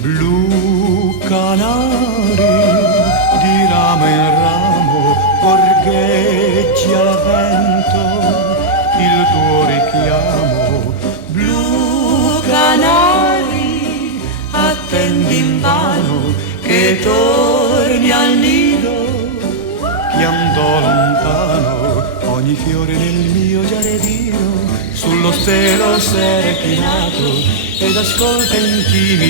Blu canari di ramo in ramo, gorgheggi al vento il tuo richiamo. Blu canari, attendi invano che torni al nido, che andò lontano ogni fiore nel mio giardino, sullo stelo s'è reclinato ed ascolta intimido